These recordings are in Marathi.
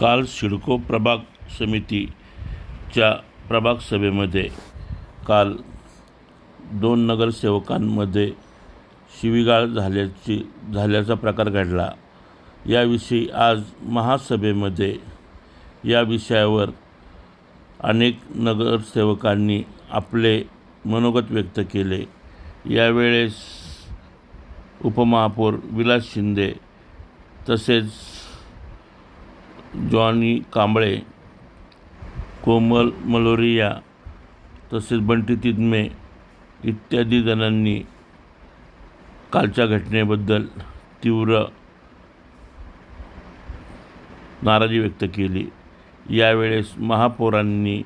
काल सिडको प्रभाग समितीच्या प्रभाग सभेमध्ये काल 2 नगरसेवकांमध्ये शिवीगाळ झाल्याचा प्रकार घडला। याविषयी आज महासभेमध्ये या विषयावर अनेक नगरसेवकांनी आपले मनोगत व्यक्त केले। यावेळेस उपमहापौर विलास शिंदे तसेच जॉनी कांबळे, कोमल मलोरिया तसेच बंटी तिदमे इत्यादी जणांनी कालच्या घटनेबद्दल तीव्र नाराजी व्यक्त केली। यावेळेस महापौरांनी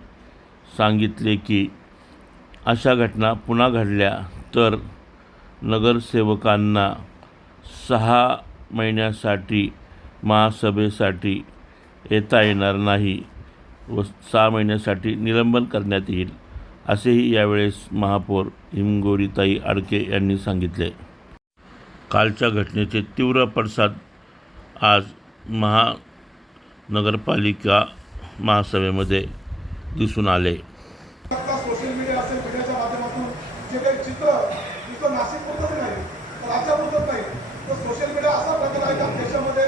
सांगितले की अशा घटना पुन्हा घडल्या तर नगरसेवकांना 6 महिन्यासाठी महासभेसाठी येता येणार नाही व 6 महिन्यासाठी निलंबन करण्यात येईल, असेही यावेळेस महापौर हिंगोलीताई आडके यांनी सांगितले। कालच्या घटनेचे तीव्र पडसाद आज महानगरपालिका महासभेमध्ये दिसून आले। सोशल मीडिया असेल, मीडियाच्या माध्यमातून जे काही चित्र नुसतं नाशिकपुरतंच नाही तर राज्यापुरतंच नाही तर सोशल मीडिया असा प्रकार आहे का देशामध्ये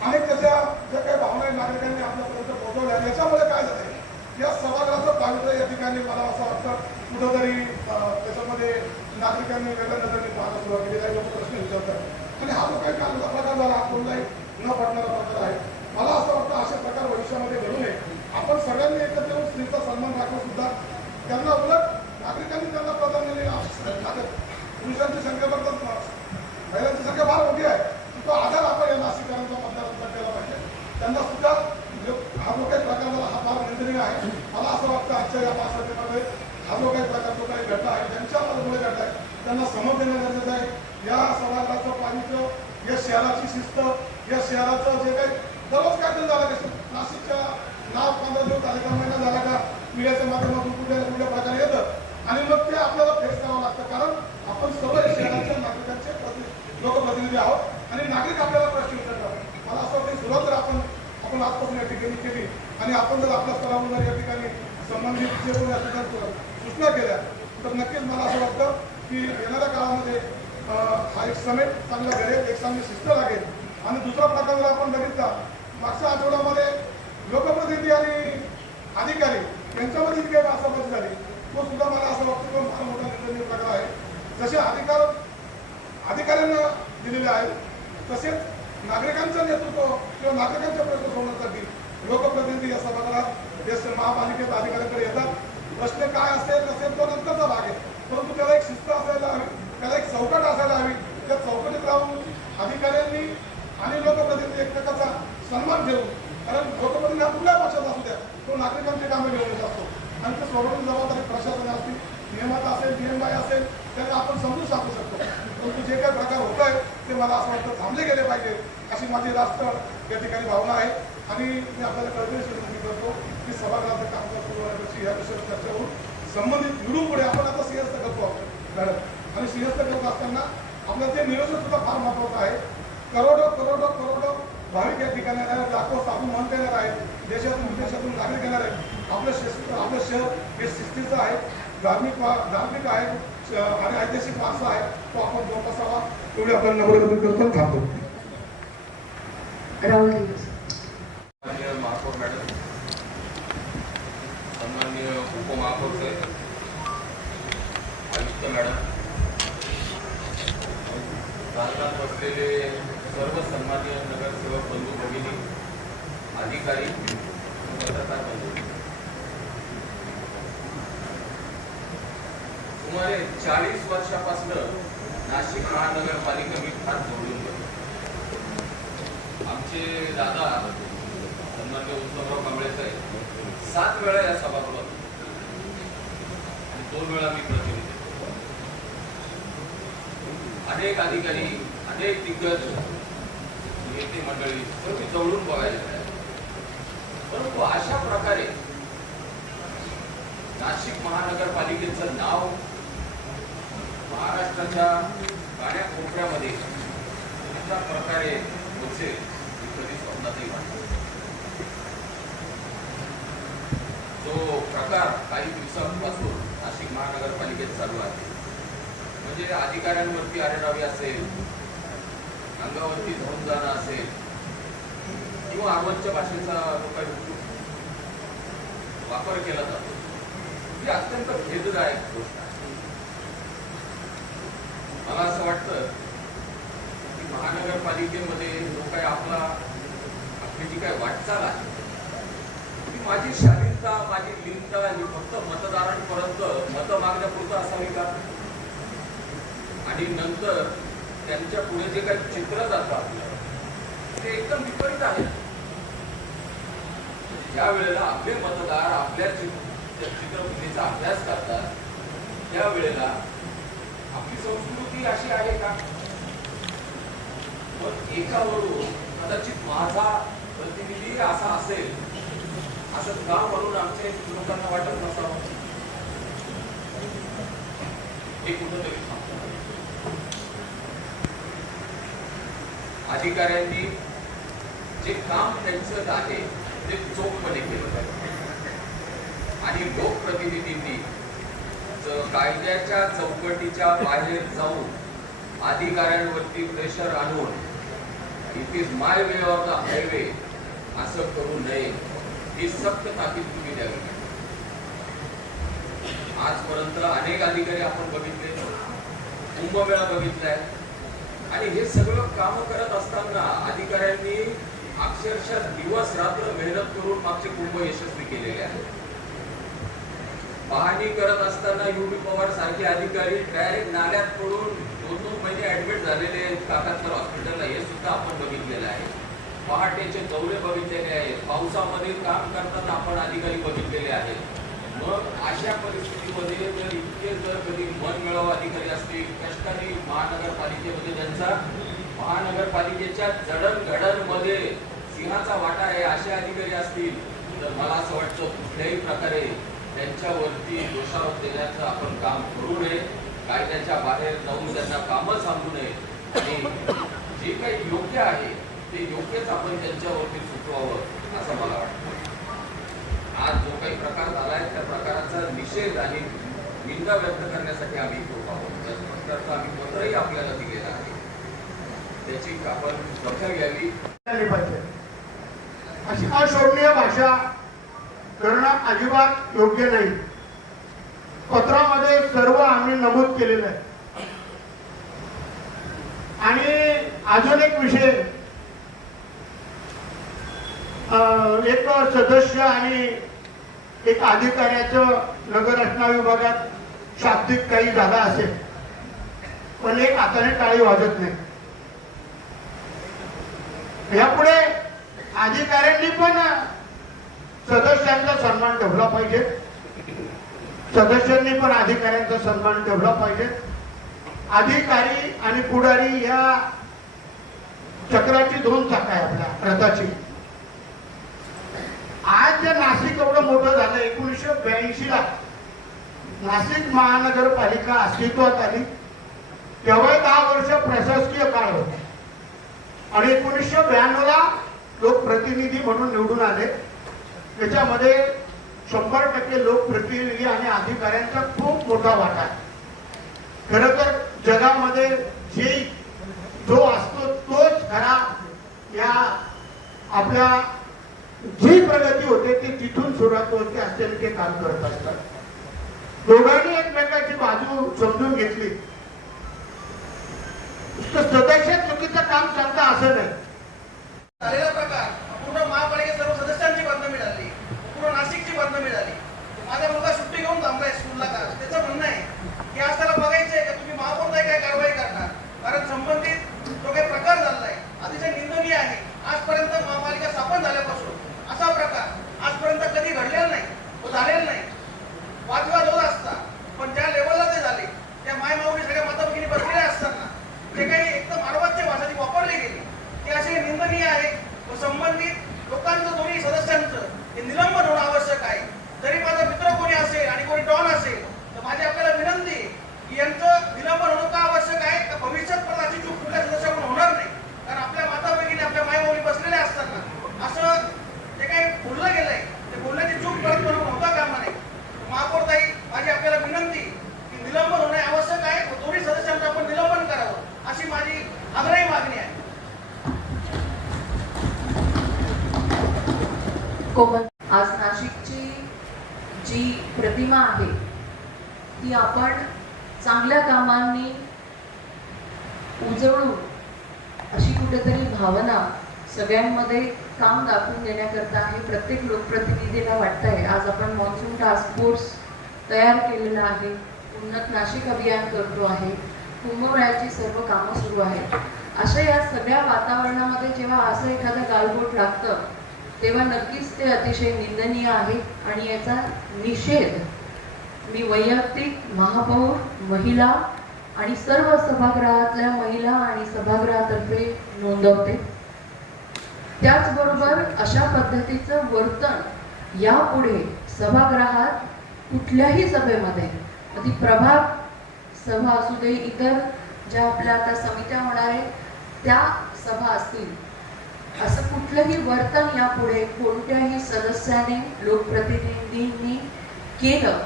अनेक त्याच्या ज्या काही भावना नागरिकांनी आपल्यापर्यंत पोहोचवल्या। याच्यामुळे काय झालं या सभागृहाचं पावित्र्य या ठिकाणी मला असं वाटतं कुठंतरी त्याच्यामध्ये नागरिकांनी वेगळ्या नजरेने पाहायला सुरुवात केली आहे। लोक प्रश्न विचारतात आणि हा जो काही काल प्रकार झाला हा कोणताही न पडणारा प्रकार आहे। मला असं वाटतं असे प्रकार भविष्यामध्ये घडू नये। आपण सगळ्यांनी एकत्र येऊन स्त्रीचा सन्मान राखला सुद्धा त्यांना उलट नागरिकांनी त्यांना प्राधान्य दिले। पुरुषांची संख्या बघतात महिलांची संख्या फार मोठी आहे, तो आधार आपण या नाशिककरांचा मतदारांचा केला पाहिजे। त्यांना सुद्धा हा जो काही प्रकार झाला हा फार निंदनीय आहे। मला असं वाटतं आजच्या या महासभेमध्ये हा जो काही प्रकार जो काही घडला आहे त्यांच्या मुळे घडला आहे त्यांना समज देणं गरजेचं आहे। या सभागृहाचं पावित्र्य, या शहराची शिस्त, या शहराचं जे काही दररोज काय झालं कसं नाशिकच्या नाव 15 दिवस झाले का महिना झाला का मीडियाच्या माध्यमातून कुठल्या प्रकारे येतं आणि मग ते आपल्याला फेस करावं लागतं, कारण आपण सर्व शहराच्या नागरिकांचे लोकप्रतिनिधी आहोत आणि नागरिक आपल्याला प्रश्न विचारतात। मला असं वाटतं सुरुवात जर आपण आजपासून या ठिकाणी केली आणि आपण जर आपल्या स्तरावर जर या ठिकाणी संबंधित जे कोणी या ठिकाणी सूचना केल्या तर नक्कीच मला असं वाटतं की येणाऱ्या काळामध्ये हा एक समेट चांगला घडेल, एक चांगली शिस्त लागेल। आणि दुसरा प्रकार जर आपण बघितला मागच्या आठवड्यामध्ये लोकप्रतिनिधी आणि अधिकारी यांच्यामध्ये जी काही बाचाबाची झाली तो सुद्धा मला असं वाटतं की फार मोठा निंदनीय प्रकार आहे। जसे अधिकाऱ्यांना दिलेले आहेत तसेच नागरिकांचं नेतृत्व किंवा नागरिकांचे प्रश्न सोडवण्यासाठी लोकप्रतिनिधी या सभागृहात महापालिकेत अधिकाऱ्यांकडे येतात। प्रश्न काय असेल नसेल तो नंतरचा भाग आहे, परंतु त्याला एक शिस्त असायला हवी, त्याला एक चौकट असायला हवी। त्या चौकटीत राहून अधिकाऱ्यांनी आणि लोकप्रतिनिधी एकमेकाचा सन्मान ठेवून, कारण लोकप्रतिनिधी हा कुठल्या पक्षात असू द्या तो नागरिकांची कामे घेऊन असतो आणि ते सोडवून जबाबदारी प्रशासन असतील, नियमात असेल, नियमबाह्य असेल त्यांना आपण समजून सांगू शकतो। परंतु जे काही प्रकार होत आहे ते मला असं वाटतं थांबले गेले पाहिजे अशी माझी रास्त या ठिकाणी भावना आहे। आणि मी आपल्याला कळकळीची विनंती करतो की सभागृहाचं कामकाज सुरू होण्यापेक्षा या विषयावर चर्चा होऊन संबंधित निवडून पुढे आपण आता सिंहस्थ करतो आणि सिंहस्थ करत असताना आपलं ते नियोजन सुद्धा फार महत्त्वाचं आहे। करोडो भाविक या ठिकाणी येणार आहेत, लाखो साधू महंत येणार आहेत, देशातून विदेशातून नागरिक येणार आहेत। आपलं शहर हे शिस्तीचं आहे, धार्मिक आहे आणि ऐतिहासिक वारसा आहे, तो आपण जोपासावा एवढी आपण नम्र करतो थांबतो। महापौर मॅडम, सन्माननीय उपमहापौर साहेब, आयुक्त मॅडम, दालनात बसलेले सर्व सन्माननीय नगरसेवक बंधू भगिनी, अधिकारी, पत्रकार बंधू, सुमारे 40 वर्षापासून नाशिक महानगरपालिका मी फार जोडून गेलो। आमचे दादा सन्माननीय उत्तमराव कांबळे साहेब 7 वेळा या सभागृहात आणि 2 वेळा मी प्रतिनिधी, अनेक अधिकारी, अनेक दिग्गज नेते मंडळी सर्व जवळून बघायला मिळाले। परंतु अशा प्रकारे नाशिक महानगरपालिकेचं नाव महाराष्ट्राच्या कानाकोपऱ्यामध्ये अशा प्रकारे पोचेल कधी स्वप्नातही वाटत जो प्रकार काही दिवसांपासून नाशिक महानगरपालिकेत चालू आहे, म्हणजे अधिकाऱ्यांवरती आरेरावी असेल, अंगावरती धावून जाणं असेल किंवा आरवच्या भाषेचा जो काही वापर केला जातो, ही अत्यंत भेददायक गोष्ट आहे. मला असं वाटतं की महानगरपालिकेमध्ये जो काही आपली जी काही वाटचाल आहे, ती माझी शालीनता, माझी लीनता ही फक्त मतदारांपर्यंत मतं मागण्यापुरतं असावी का, आणि नंतर त्यांच्या पुढे जे काही चित्र जातं आपल्याला ते एकदम विपरीत आहे. ज्या वेळेला आपले मतदार आपल्या चित्रफितीचा अभ्यास करतात, त्यावेळेला आपली संस्कृती अशी आहे का? मग एकावरून कदाचित माझा प्रतिनिधी असा असेल असं का म्हणून आमच्या लोकांना वाटत नसावं? हे कुठंतरी अधिकाऱ्यांनी जे काम त्यांचं आहे ते चोखपणे केलं पाहिजे, आणि लोकप्रतिनिधींनी कायद्याच्या चौकटीच्या बाहेर जाऊन अधिकाऱ्यांवरती प्रेशर आणून it is my way or the highway असं करू नये, ही सक्त ताकीद तुम्ही द्यावी. आजपर्यंत अनेक अधिकारी आपण बघितले, कुंभमेळा बघितलाय, आणि हे सगळं काम करत असताना अधिकाऱ्यांनी अक्षरशः दिवस रात्र मेहनत करून मागचे कुंभ यशस्वी केलेले आहेत. पाहणी करत असताना UB पवार सारखे अधिकारी डायरेक्ट नाल्यात पडून 2-2 महिने ऍडमिट झालेले काकातकर हॉस्पिटलला, हे सुद्धा आपण बघितलेलं आहे. पहाटेचे दौरे बघितलेले आहेत, पावसामध्ये काम करताना आपण अधिकारी बघितलेले आहेत. मग अशा परिस्थितीमध्ये जर कधी मनमिळावू अधिकारी असतील, कष्टाने महानगरपालिकेमध्ये ज्यांचा महानगरपालिकेच्या जडणघडणमध्ये सिंहाचा वाटा आहे असे अधिकारी असतील, तर मला असं वाटतं कुठल्याही प्रकारे त्यांच्यावरती दोषारोप देण्याचं आपण काम करू नये. कायद्याच्या बाहेर जाऊन त्यांना कामं सांगू नये, आणि जे काही योग्य आहे ते योग्यच आपण त्यांच्यावरती सुचवावं असं मला वाटतं. आज जो काही प्रकार झालाय त्या प्रकाराचा निषेध आणि निंदा व्यक्त करण्यासाठी आम्ही इथे आहोत. त्या प्रकारचं आम्ही पत्रही आपल्याला दिलेलं आहे, त्याची आपण दखल घ्यावी पाहिजे. अशी अशोभनीय भाषा करणं अजिबात योग्य नाही. पत्रामध्ये सर्व आम्ही नमूद केलेलं आहे. आणि अजून एक विषय, एक सदस्य आणि एक अधिकाऱ्याचं नगर रचना विभागात शाब्दिक काही झाला असेल, पण एक हाताने टाळी वाजत नाही. यापुढे अधिकाऱ्यांनी पण सदस्यांचा सन्मान ठेवला पाहिजे, सदस्यांनी पण अधिकाऱ्यांचा सन्मान ठेवला पाहिजे. अधिकारी आणि पुढारी या चक्राची 2 चाकं आहे आपल्या रथाची. आज जे नाशिक एवढं मोठं झालं, 1982 ला नाशिक महानगरपालिका अस्तित्वात आली, तेव्हा 10 वर्ष प्रशासकीय काळ होता, आणि 1992 ला लोकप्रतिनिधी म्हणून निवडून आले. त्याच्यामध्ये 100% लोकप्रतिनिधी आणि अधिकाऱ्यांचा खूप मोठा वाटा आहे. खरं तर जगामध्ये जो असतो तोच खरा या आपल्या जी प्रगती होते ती तिथून सुरुवात होते असे ते काम करत असतात. दोघांनी एकमेकाची बाजू समजून घेतली. सदस्य चुकीचं काम सांगता असं नाही. झालेला प्रकार पूर्ण महापालिकेत सर्व सदस्यांची बदनामी झाली, पूर्ण नाशिकची बदनामी झाली. माझा मुलगा सुट्टी घेऊन थांबलाय स्कूलला का, त्याचं म्हणणं आहे की आज त्याला बघायचंय का तुम्ही महापौर काय कारवाई करणार, कारण संबंधित जो काही प्रकार झालाय अतिशय निंदनीय आहे. आजपर्यंत महापालिका स्थापन झाल्यापासून असा प्रकार आजपर्यंत कधी घडलेला नाही, तो झालेला नाही. वादविवाद होत असता, पण ज्या लेवलला ते झाले, त्या मायमाऊली सगळ्या माता-भगिनी बसलेल्या असताना जे काही एकदम अर्वाच्य भाषा जी वापरली गेली ती असे निंदनीय आहे. व संबंधित लोकांचं, दोन्ही सदस्यांचं हे निलंबन होणं आवश्यक आहे. जरी माझा मित्र कोणी असेल आणि कोणी डॉन असेल, तर माझी आपल्याला विनंती कोमल, आज नाशिकची जी प्रतिमा आहे ती आपण चांगल्या कामांनी उजळून अशी कुठेतरी भावना सगळ्यांमध्ये काम दाखवून देण्याकरता आहे. प्रत्येक लोकप्रतिनिधीला वाटतंय आज आपण मॉन्सून टास्क फोर्स तयार केलेला आहे, उन्नत नाशिक अभियान करतो आहे, कुंभमेळ्याची सर्व कामं सुरू आहेत. अशा या सगळ्या वातावरणामध्ये जेव्हा असं एखादं गालबोट लागतं तेव्हा नक्कीच ते अतिशय निंदनीय आहे आणि याचा निषेध मी वैयक्तिक महापौर, महिला आणि सर्व सभागृहातल्या महिला आणि सभागृहातर्फे नोंदवते. त्याचबरोबर अशा पद्धतीचं वर्तन यापुढे सभागृहात कुठल्याही सभेमध्ये, ती प्रभाग सभा असू दे, इतर ज्या आपल्या आता समित्या होणार आहेत त्या सभा असतील, असं कुठलंही वर्तन यापुढे कोणत्याही सदस्याने, लोकप्रतिनिधींनी केलं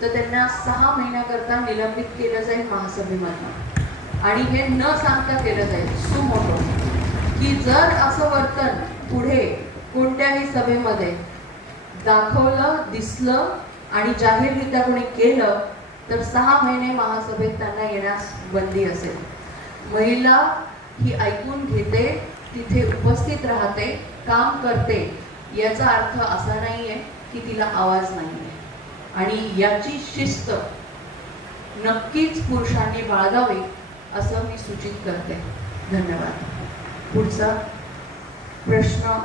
तर त्यांना 6 महिन्याकरता निलंबित केलं जाईल महासभेमधनं. आणि हे न सांगता केलं जाईल सुमोटो की जर असं वर्तन पुढे कोणत्याही सभेमध्ये दाखवलं, दिसलं आणि जाहीररित्या कोणी केलं तर 6 महिने महासभेत त्यांना येण्यास बंदी असेल. महिला ही ऐकून घेते, तिथे उपस्थित राहते, काम करते, याचा अर्थ असा नाही आहे की तिला आवाज नाही आहे. आणि याची शिस्त नक्कीच पुरुषांनी बाळगावी असं मी सूचित करते. धन्यवाद. पुढचा प्रश्न